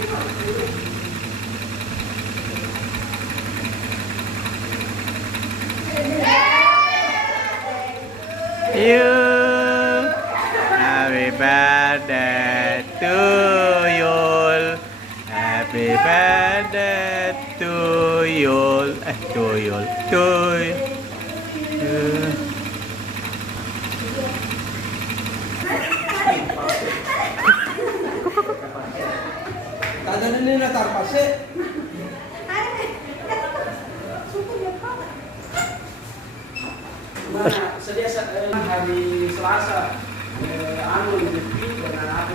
You happy birthday to you. Happy birthday to you. To you. To you. Tadanan nila tarpase. Sedia hari Selasa, anu di TV dan aku